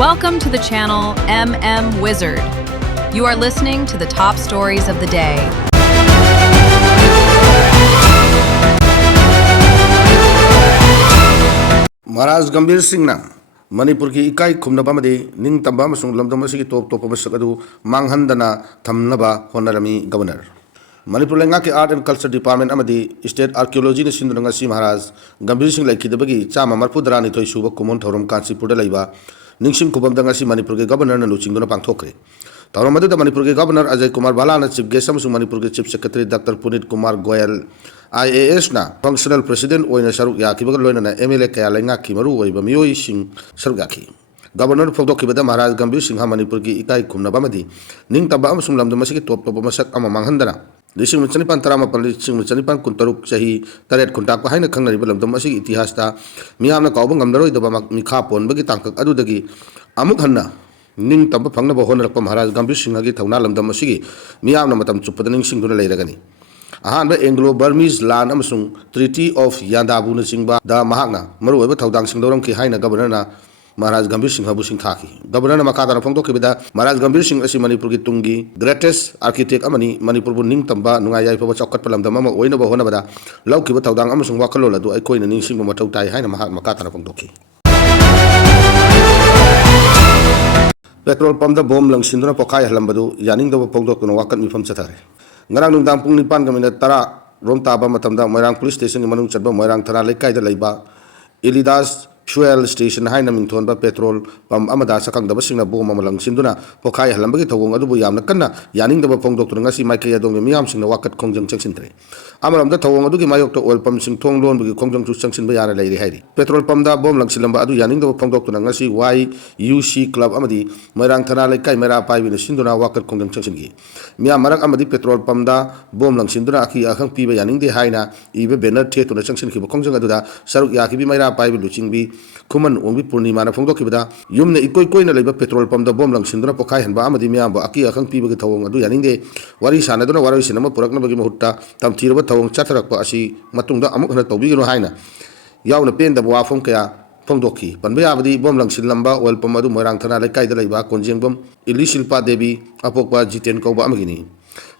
Welcome to the channel MM Wizard. You are listening to the top stories of the day. महाराज गंभीर सिंह ना मणिपुर की इकाई खुमनबा मदे निंग तंबा मसुंग लमदम मसिगी top top मसक अदु मांगहंदना थमनबा होनरमी गवर्नर मणिपुर लेंगा के आर्ट एंड कल्चर डिपार्टमेंट अमदी स्टेट आर्कियोलॉजी ने सिंधुनंगा सी महाराज गंभीर सिंह लाइखिदबगी चामा मरफुदरा निथोय सुब कुमोन थौरम कांचीपुर लेबा निंगसिंग खुबमदंगा सी मणिपुर के गवर्नर न लुचिंगना पांगथोकरे तौरम मदुदा मणिपुर के गवर्नर अजय कुमार बालाना चीफ गेस्ट अमसुंग मणिपुर के chief secretary doctor Puneet Kumar Goyal IAS ना फंक्शनल प्रेसिडेंट ओइना सरुक याखिबग लोइना MLA कया लेंगा की मरु ओइबा मियोइ सिंह सरुक याखी गवर्नर फोदोखिबदा महाराज गंभीर सिंह मणिपुर की इकाई खुमनबा मदी निंग तबा अमसुंग लमदम मसिगी टॉप टॉप मसक अमा मांगहंदना लिसिंग चनिपान तरामापन लिसिंग चनिपान कुंतरुक चही तरेट खुंटाक हाइना खंगनरिबा लमदम मसिगी इतिहासता मियामना काउबा ngamdaroidaba मिखा पोनबगी तांकक अदुदगी अमुक हन्ना निंग तब फंगनबा होनरकपा महाराज गंभीर सिंह की थौना लमदम मसिगी मियामना मतम चुपदा निंगसिंगदुना लेरगनी अहानबा एंग्लो बर्मीज लान अमसुंग ट्रीटी ऑफ यादाबुना चिंगबा दा महागना मरुओइबा थौदांग सिंगदोरम की हाइना गवर्नरना महाराज गंभीर सिंह बु सिंथाखी गवर्नर मकादाना फोंदोखिबदा महाराज गंभीर सिंह असि मणिपुर की तुंगी ग्रेटेस्ट आर्किटेक्ट अमनी मणिपुर बु निंग तंबा नुंगाई याइफबा चौकटपा लमदम अमा ओइनबा होनबदा लौखिबा थौदांग अमसुंग वाखलोल अदु अइखोइना निंगसिंगबा मथौ ताइ हाइना मकादाना फोंदोखी petrol pump bomb लंगसिंदुना पोखाय हलंबदु यानिंगदबा फोंदोक्तुना वाकत मिफम चथारे ngarang nungdang pung nipan ga minute tara rom taba matamda moirang police station manung chatba moirang thana lekai da leiba ilidas fuel station haina mingthon ba petrol pam amada sakang da basingna bom amalang sinduna pokhai halambagi thogong adu bu yamna kanna yaning da ba phong doctor ngasi maike yadong miyam singna wakat khongjang changsin tre amaram da thogong adu gi mayok to oil pump sing thong lon bu khongjang chu changsin ba yana leiri hairi petrol pump da bom langsilamba adu yaning da phong doctor ngasi YUC club amadi moirang thana lekai mera pai bin sinduna wakat khongjang changsin gi miyam marak amadi petrol pump da bom langsinduna aki akhang pi ba yaning de haina ibe banner the to na changsin ki khongjang adu da saruk ya ki bi maira pai bi luching bi खुमन ओंबी पूर्णिमा ना फोंदोखिबदा युमने इकोय कोयना लेबा petrol pump दा बम लंगसिंदुना पोखाय हनबा अमदि मियाम बा अकी अखंग पीबगे थवंग अदु यानिंगदे वारी सानादुना वारी cinema पुरकनबगी महुत्ता तमथीरबा थवंग चाथरकपा असि मतुंगदा अमुक हना तौबिगनो हायना यावना पेंदा वाफम कया फोंदोखी पनबा याबदि बम लंगसिनलंबा ओइल पंप अदु मोरांग थना लेकायदा लेबा कोंजेंगबम इली शिल्पा देवी अपोकबा जितेन कौबा अमगिनी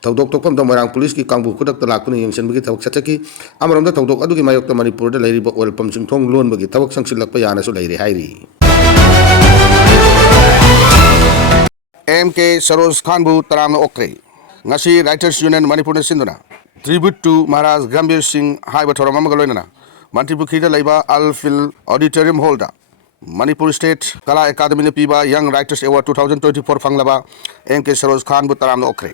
थौदोक तोकफम द मोरांग पुलिस की कांगबु खुदक लाकुन यंगसनबगी थवक चचकी अमरमदा थौदोक अदुगी मायोक्ता मणिपुर द लेरिबा ओइल पंप सिंथोंग लोनबगी थवक संसिलकपा यानासु लेरि हाइरी MK सरोज खानबु तरांग ओक्रे ngasi writers union मणिपुर ने सिंदुना tribute to महाराज गंभीर सिंह हाइबा थोरम अमगा लोइना मणिपुर खिदा लेबा अल्फिल ऑडिटोरियम हॉलदा मणिपुर स्टेट कला अकादमी ने पीबा यंग राइटर्स अवार्ड 2024 फंगलबा MK सरोज खानबु तरांग ओक्रे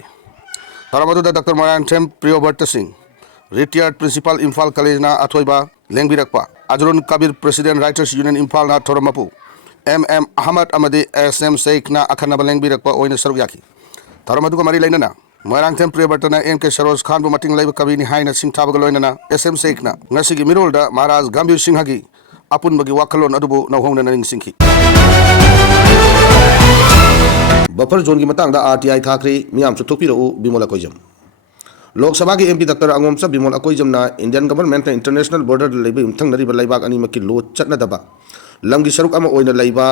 थरमदुदा doctor Maranthem Priyobrata Singh retired principal Imphal college ना अथोइबा लेंबिरकपा अजरुन Kabir president writers union Imphal ना थोरमपु MM अहमद अमदे SM शेख ना अखनबा लेंबिरकपा ओइना सरुक याखी थरमदुगा मरी लेना मरांथेम प्रियोवर्त ना MK सरोज खान बु मटिंग लेबा कबीनी हाइना सिंथाबगा लोइना SM शेख ना ngasi gi मिरोलदा महाराज गंभीर सिंह गी अपुनबगी वाखलोन अदुबु नौहोंगना नरिंग सिंखी बफर जोन की मतंगदा RTI थाखरे मियाम चुथोपिरउ बिमोल अकोइजम लोकसभा की MP डॉक्टर अंगोमसा बिमोल अकोइजम ना इंडियन गवर्नमेंट इंटरनेशनल बॉर्डर लेबे उमथंग नरिबा लेबाक अनि मकी लो चटनदबा लंगी सरुक अमा ओइना लेबा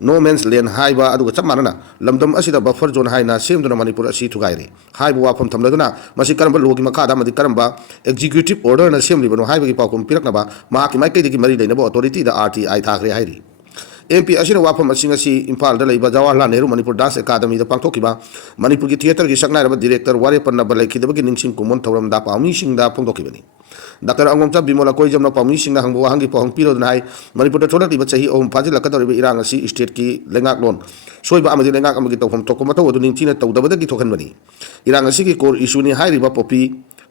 नो मेंस लैंड हाइबा अदुगा चप मानना लमदम असिदा बफर जोन हाइना सेमदुना मणिपुर असि थुगाइरे हाइबा वाफम थमलदुना मसि करंबा लोगी मखादा मदि करंबा एग्जीक्यूटिव ऑर्डर ना सेमलिबनो हाइबा की पाकुम पिरकनबा माकी माइकैदि मरि लेनबो अथॉरिटी दा RTI थाखरे हाइरी MP असिना वाफम असिंगसी इम्फाल दा लेबा जवाहरलाल नेहरू मणिपुर डांस अकादमी दा पांथोकिबा मणिपुर की थिएटर की सकनाइरबा डायरेक्टर वारेपन्ना बलैखिदबगी निंगसिंग कुमोन थौरम दा पामी सिंग दा फोंदोकिबनी डॉक्टर अंगोमचा बिमोल अकोइजमना पामी सिंग हंगबो वाहंगी पोहंग पिरोदना हाई मणिपुर दा थोलतिबा चही ओम फाजिलकदरिबा इरांग असि स्टेट की लेंगाक लोन सोइबा अमदि लेंगाक अमगी तौफम तोको मतौ अदु निंगचिना तौदबदगी थोखनबनी इरांग असि की कोर इशूनी हाइरिबा poppy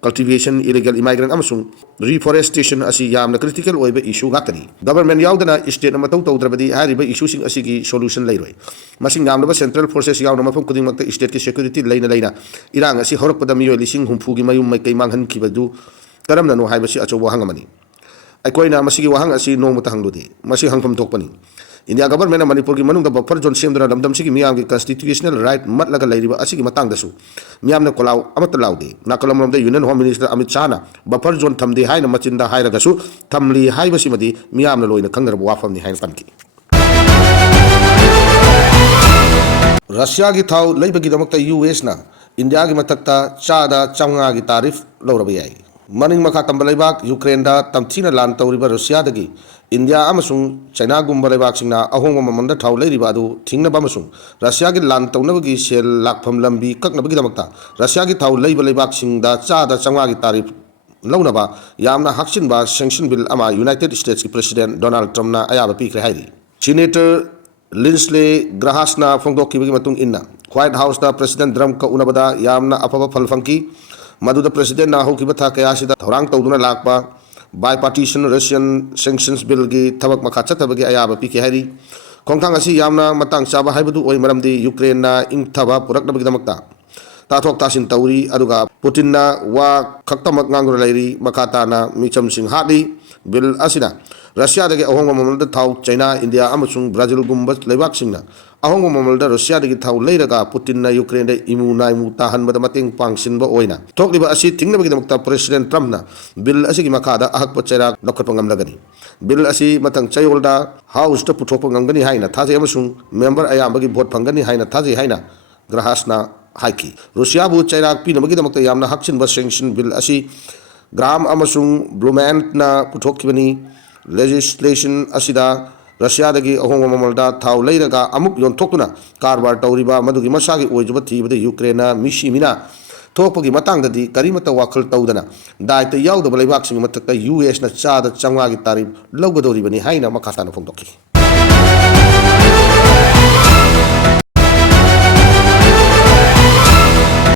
cultivation illegal immigrant amasung reforestation asi yamna critical oiba issue gatani government yaudana state na matau tawdrabadi hariba issue sing asi gi solution leiroi masing yamna central forces yauna mafum kuding makta state ki security leina irang asi horakpada miyo lising humfu gi mayum mai kai manghan khibadu karamna no haiba si achobo hangamani aikoina masigi wahang asi no mutahangdudi masi hangfam thokpani India government Manipur की मनुंग buffer zone सेमदना लमदम सिगी मियाम की constitutional right मत लगा लेरिबा असिगी मतंग दसु मियाम ने कोलाव अमत लाउदे नाकलम रोम union home minister Amit Shah ना बफर जोन थमदे हाइना मचिंदा हाइरगसु थमली हाइबसिमदी मियाम ने लोइना खंगरब वाफम नि हाइन पनकी रशिया की थाउ लेबगीदमक्ता यूएस ना इंडिया की मथक्ता चादा चौंगा की तारीफ लौरब याई मनिंग मखा तंब लेबाक यूक्रेन दा तमथीना लान तौरिबा रशिया दगी इंडिया अमसुंग चाइना गुम्बा लेबाक सिंगना अहोंग ममंद थाउ लेरिबा अदु थिंगनबा अमसुंग रशिया की लान तौनबगी सेल लाखफम लंबी ककनबगीदमक्ता रशिया की थाउ लेबा लेबाक सिंगदा चादा चौंगा की तारीफ लौनबा यामना हक्सिनबा सैंक्शन बिल अमा यूनाइटेड स्टेट्स की प्रेसिडेंट डोनाल्ड ट्रम्पना अयाबा पीखरे हाइरी सीनेटर लिंसले ग्राहासना फोंदोखिबगी मतुंग इन्ना व्हाइट हाउस दा प्रेसिडेंट ट्रम्प का उनबदा यामना अफबा फल फंकी मधुदा प्रेसिडेंट ना होकिबा था कयासिदा थौरांग तौदुना लाकपा बायपार्टीशन रशियन सैंक्शंस बिल की थबक मखा चतबगी अयाबा पीखे हाइरी खोंथांग असी यामना मतंग चाबा हाइबदु ओइ मरमदी यूक्रेन ना इंथबा पुरकनबगीदमक्ता ताथोक तासिन तौरी अदुगा पुतिन वा खक्तमक ngangur लेरी मखाताना मिचम सिंह हादी बिल असिना रशिया दगे अहोंग ममलद थाउ चाइना इंडिया अमसुंग ब्राजील गुम्बस लेबाक सिंगना अहोंग ममलद रशिया दगे थाउ लेरगा पुतिन यूक्रेन दे इमु नाइमु ताहनबद मतेंग पांगसिनबा ओइना थोकलिबा असि थिंगनबगीदमक्ता प्रेसिडेंट ट्रम्पना बिल असिगी मखादा अहकप चैराक लखटप ngamlagani बिल असि मतंग चयोलदा हाउस द पुथोप ngamgani हाइना थाजे अमसुंग मेंबर अयामबगी भोट फंगनी हाइना थाजे हाइना ग्राहासना हाइकी रशिया बु चैराक पीनबगीदमक्ता यामना हक्सिनबा सैंक्शन बिल असि ग्राम अमसुंग ब्लूमैंटना पुथोकिबनी लेजिस्लेशन असिदा रशिया दगी अहोंग ममलदा थाउ लेरगा अमुक योंथोकुना कारबार तौरिबा मदुगी मसागी ओइजुबा थीबदे यूक्रेन मिशिमिना थोपगी मतंगददी करीमता वाखल तौदना दायते याउदबा लेबाकसिंग मथक्ता यूएस ना चादा चंगा की तारीफ लौगदोरिबनी हाइना मखाताना फोंदोखी